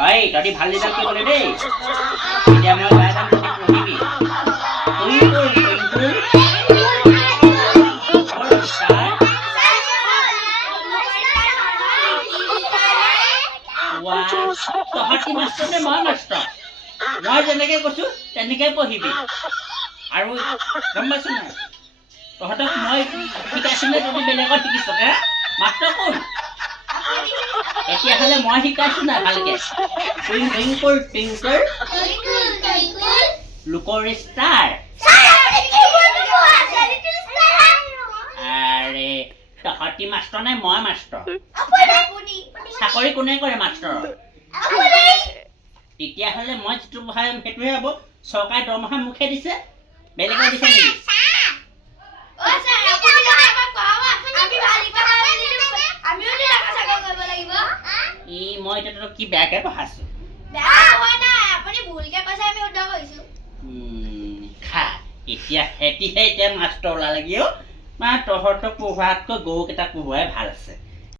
ঐ তহঁতি ভালো মই গাই যাম তহঁতি পঢ়িবি twinkle twinkle little star, wow, তহঁতি মাষ্টৰ নে মই মাষ্টৰ মই যেনেকে কৈছো তেনেকে পঢ়িবি। আৰু গম পাইছ নাই তহঁতক মই শিকাইছো নে? তহঁতি বেলেগত শিকিছ হে মাষ্টৰ কোন? তেতিয়াহ'লে মই শিকাইছো নাই ভালকে লোকৰ ষ্টাৰ আৰে তহঁতি মাষ্টৰ নে মই মাষ্টৰ চাকৰি কোনে কৰে মাষ্টৰৰ তেতিয়াহ'লে মই যিটো পঢ়াই সেইটোহে হ'ব। চৰকাৰে দৰমহা মোকহে দিছে। বেলেগক দিছে নেকি? ই মই এতিয়া তহঁতক কি বেয়াকে পঢ়াইছো? উম, খা এতিয়া সেতিহে এতিয়া ওলালে কি অ' মা তহঁতক পঢ়োৱাতকৈ গৰুকেইটা পোহোৱাই ভালো আছে।